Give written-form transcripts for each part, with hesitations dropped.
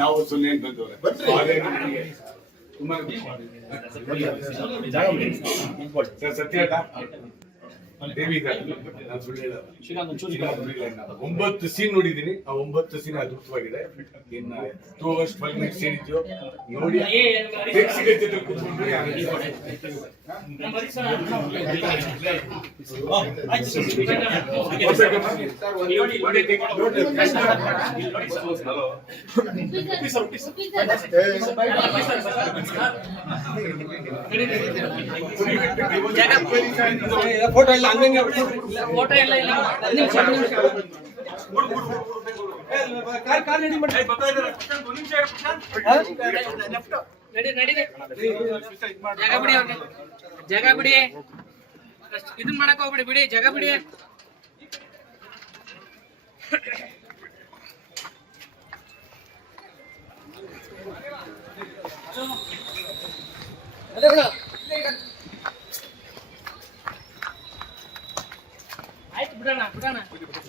ನಾವು ಸುಮ್ಮನೆ ಬಂದವ್ರೆ ಸತ್ಯ ದೇವಿ 9 ಸೀನ್ ನೋಡಿದೀನಿ. ಆ 9 ಸೀನ್ ಅದ್ಭುತವಾಗಿದೆ. ಇನ್ನ 2 hours 12 minutes ಏನಿದೆಯೋ ನೋಡಿ ಫೋಟೋ ಇಲ್ಲ ಹಂಗಂಗೆ ಫೋಟೋ ಎಲ್ಲ ಇಲ್ಲ ಕಾರ್ ರೆಡಿ ಮಾಡಿ ನಡಿ ನಡಿ ಜಾಗ ಬಿಡಿ ಅವ್ರಿಗೆ ಜಾಗ ಬಿಡಿ ಇದನ್ನ ಮಾಡಕ್ ಹೋಗ್ಬಿಡಿ ಬಿಡಿ ಜಾಗ ಬಿಡಿ ಅದೇ ಬಿಡ ಆಯ್ತು ಬಿಡೋಣ ಬಿಡೋಣ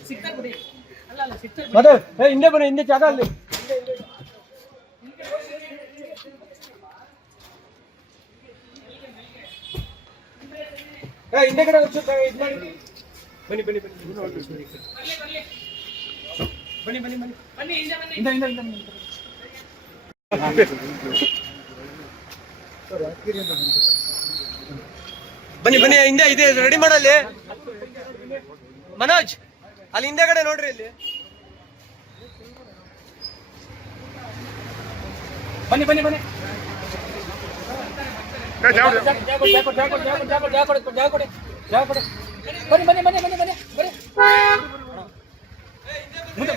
ಸಿಗ್ತಾರೆ ಬಿಡಿ ಅಲ್ಲ ಅಲ್ಲ ಸಿಗ್ತಾರೆ ಮತ್ತೆ ಹಿಂದೆ ಬನ್ನಿ, ಹಿಂದೆ ಜಾಗ ಅಲ್ಲಿ ಹಿಂದೆ ಕಡೆ ಇದು ಮಾಡಿ ಬನ್ನಿ ಬನ್ನಿ ಬನ್ನಿ ಬನ್ನಿ ಬನ್ನಿ ಬನ್ನಿ ಬನ್ನಿ ಹಿಂದೆ ಬನ್ನಿ ಹಿಂದೆ ಹಿಂದೆ ಹಿಂದೆ ಬನ್ನಿ ಬನ್ನಿ ಹಿಂದೆ ಇದೆ ರೆಡಿ ಮಾಡಲ್ಲಿ ಮನೋಜ್ ಅಲ್ಲಿ ಹಿಂದೆಗಡೆ ನೋಡ್ರಿ ಇಲ್ಲಿ ಬನ್ನಿ ಬನ್ನಿ ಬನ್ನಿ ಬನ್ನಿ ಬನ್ನಿ ಬನ್ನಿ ಬನ್ನಿ ಬನ್ನಿ ಬನ್ನಿ ಮುಂದೆ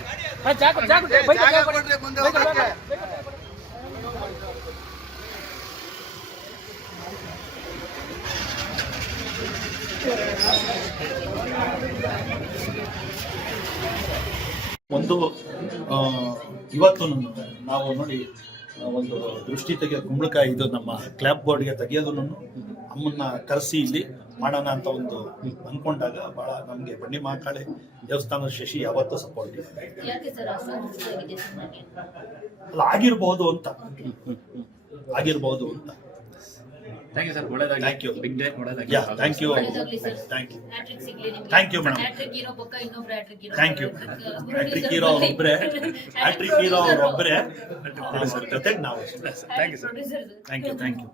ಒಂದು ಇವತ್ತು ನಾವು ನೋಡಿ ಒಂದು ದೃಷ್ಟಿ ತೆಗೆಯೋ ಕುಂಬಳಕಾಯಿ ಇದು ನಮ್ಮ ಕ್ಲಾಪ್ ಬೋರ್ಡ್ಗೆ ತೆಗೆಯೋದನ್ನು ಅಮ್ಮನ್ನ ಕರೆಸಿ ಇಲ್ಲಿ ಮಾಡೋಣ ಅಂತ ಒಂದು ಅಂದ್ಕೊಂಡಾಗ ಭಾಳ ನಮಗೆ ಬಂಡಿ ಮಹಾಕಾಳಿ ದೇವಸ್ಥಾನದ ಶಶಿ ಯಾವತ್ತೂ ಸಪೋರ್ಟ್ ಇದೆ. ಅಲ್ಲ ಆಗಿರ್ಬೋದು ಅಂತ ಥ್ಯಾಂಕ್ ಯು ಸರ್, ಒಳ್ಳೆದಾಗಿ. Thank you. ಬಿಗ್ ಡೇ ಒಳ್ಳೆದಾಗಿ. Yeah thank you thank you thank you madam. Thank you. Hat-trick hero ಅವರೊಬ್ಬರೇ ಜೊತೆಗೆ ನಾವು. Thank you sir. Thank you thank you.